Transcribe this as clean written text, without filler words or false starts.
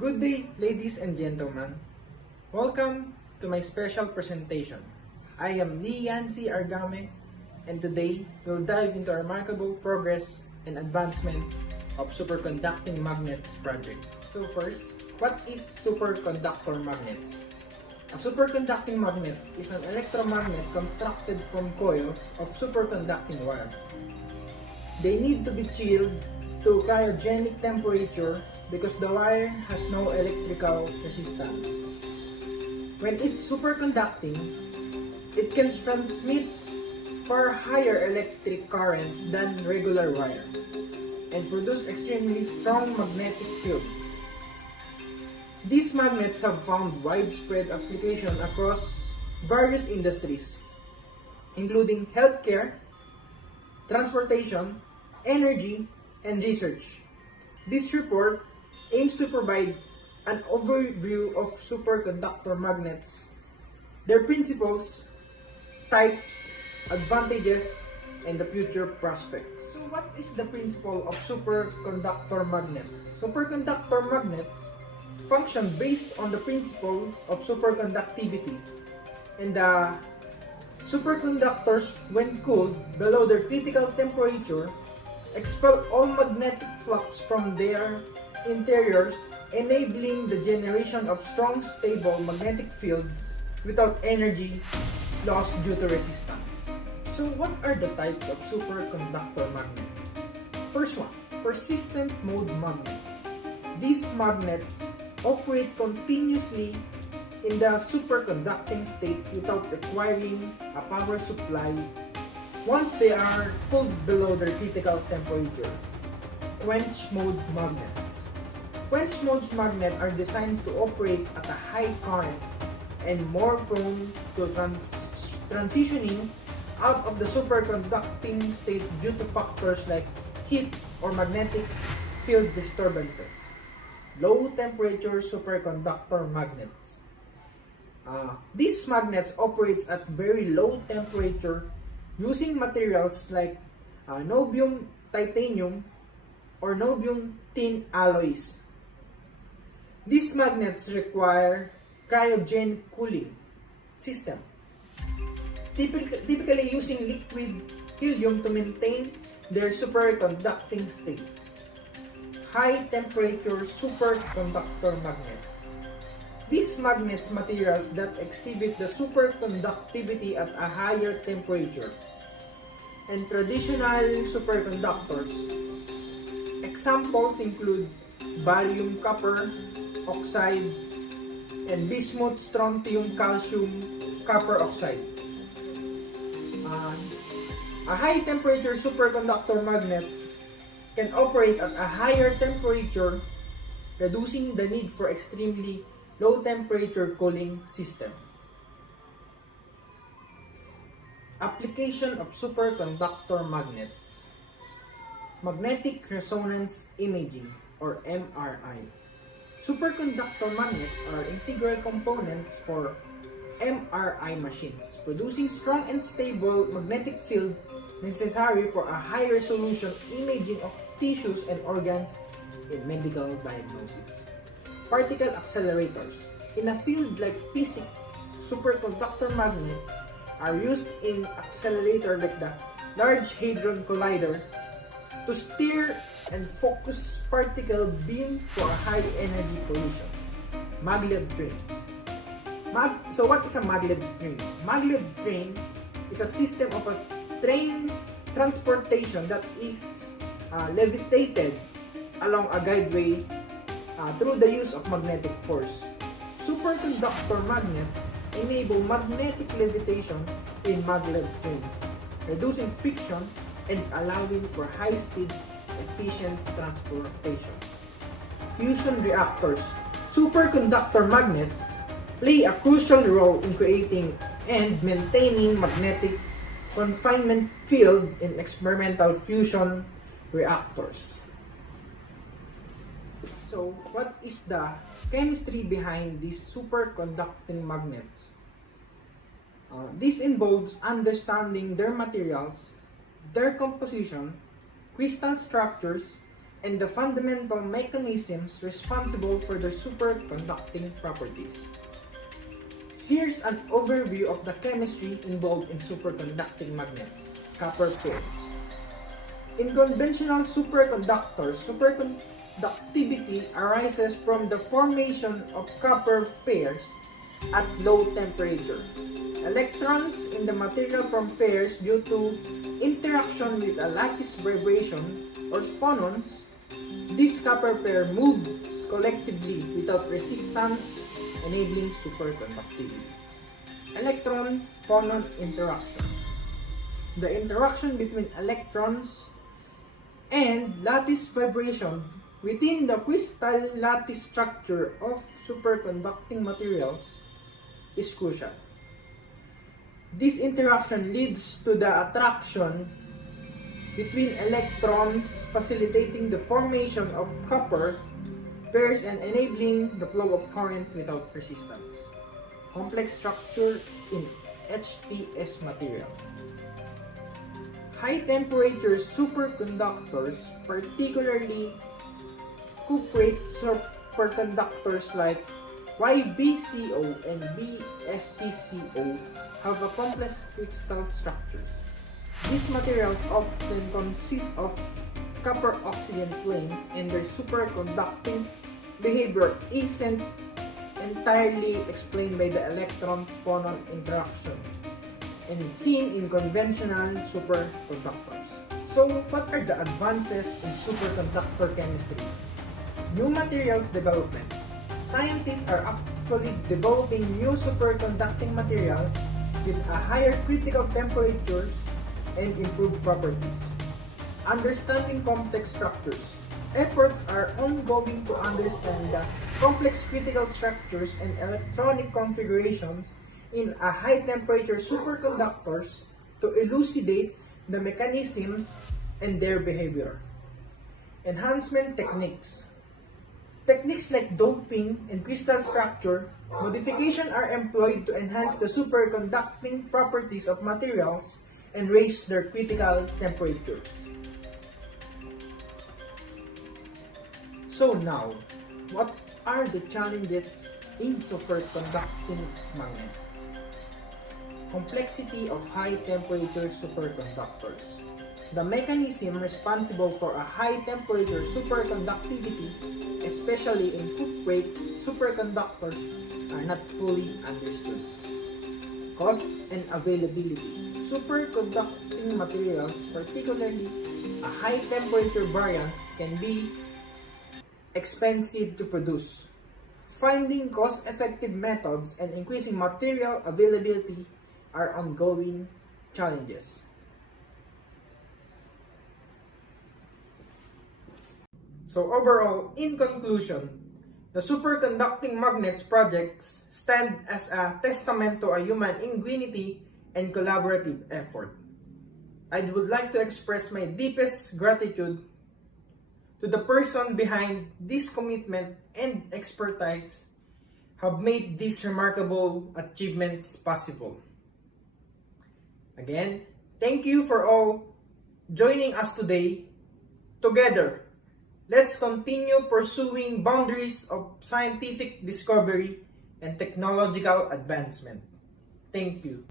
Good day, ladies and gentlemen. Welcome to my special presentation. I am Lee Yancy Argame, and today we'll dive into a remarkable progress and advancement of superconducting magnets project. So first, what is superconductor magnets? A superconducting magnet is an electromagnet constructed from coils of superconducting wire. They need to be chilled to cryogenic temperature because the wire has no electrical resistance. When it's superconducting, it can transmit far higher electric currents than regular wire and produce extremely strong magnetic fields. These magnets have found widespread application across various industries, including healthcare, transportation, energy, and research. This report aims to provide an overview of superconductor magnets, their principles, types, advantages, and the future prospects. So what is the principle of superconductor magnets? Superconductor magnets function based on the principles of superconductivity, and the superconductors, when cooled below their critical temperature, expel all magnetic flux from their interiors, enabling the generation of strong, stable magnetic fields without energy lost due to resistance. So what are the types of superconductor magnets? First one, persistent mode magnets. These magnets operate continuously in the superconducting state without requiring a power supply once they are cooled below their critical temperature. Quench mode magnets. Quench mode magnets are designed to operate at a high current and more prone to transitioning out of the superconducting state due to factors like heat or magnetic field disturbances. Low temperature superconductor magnets. These magnets operate at very low temperature using materials like niobium titanium or niobium tin alloys. These magnets require cryogenic cooling system, typically using liquid helium to maintain their superconducting state. High temperature superconductor magnets. These magnets materials that exhibit the superconductivity at a higher temperature. And traditional superconductors. Examples include barium copper oxide and bismuth strontium calcium copper oxide. A high temperature superconductor magnets can operate at a higher temperature, reducing the need for extremely low temperature cooling system. Application of superconductor magnets. Magnetic resonance imaging or MRI. Superconductor magnets are integral components for MRI machines, producing strong and stable magnetic field necessary for a high-resolution imaging of tissues and organs in medical diagnosis. Particle accelerators. In a field like physics, superconductor magnets are used in accelerator like the Large Hadron Collider to steer and focus particle beam for a high energy collision. Maglev trains. So what is a maglev train? Maglev train is a system of a train transportation that is levitated along a guideway through the use of magnetic force. Superconductor magnets enable magnetic levitation in maglev trains, reducing friction and allowing for high-speed, efficient transportation. Fusion reactors. Superconductor magnets play a crucial role in creating and maintaining magnetic confinement field in experimental fusion reactors. So, what is the chemistry behind these superconducting magnets? This involves understanding their materials, their composition, crystal structures, and the fundamental mechanisms responsible for their superconducting properties. Here's an overview of the chemistry involved in superconducting magnets, copper pairs. In conventional superconductors, superconductivity arises from the formation of copper pairs at low temperature. Electrons in the material from pairs due to interaction with a lattice vibration or phonons. This copper pair moves collectively without resistance, enabling superconductivity. Electron-phonon interaction. The interaction between electrons and lattice vibration within the crystal lattice structure of superconducting materials is crucial. This interaction leads to the attraction between electrons, facilitating the formation of copper pairs and enabling the flow of current without resistance. Complex structure in HTS material. High temperature superconductors, particularly cuprate superconductors like YbCO and BsCCO, have a complex crystal structure. These materials often consist of copper-oxygen planes, and their superconducting behavior isn't entirely explained by the electron-phonon interaction and seen in conventional superconductors. So, what are the advances in superconductor chemistry? New materials development. Scientists are actually developing new superconducting materials with a higher critical temperature and improved properties. Understanding complex structures. Efforts are ongoing to understand the complex critical structures and electronic configurations in a high-temperature superconductors to elucidate the mechanisms and their behavior. Enhancement techniques. Techniques like doping and crystal structure modification are employed to enhance the superconducting properties of materials and raise their critical temperatures. So now, what are the challenges in superconducting magnets? Complexity of high-temperature superconductors. The mechanism responsible for a high-temperature superconductivity, especially in cuprate superconductors, are not fully understood. Cost and availability. Superconducting materials, particularly a high-temperature variants, can be expensive to produce. Finding cost-effective methods and increasing material availability are ongoing challenges. So overall, in conclusion, the superconducting magnets projects stand as a testament to a human ingenuity and collaborative effort. I would like to express my deepest gratitude to the person behind this commitment and expertise have made these remarkable achievements possible. Again, thank you for all joining us today. Together, let's continue pursuing boundaries of scientific discovery and technological advancement. Thank you.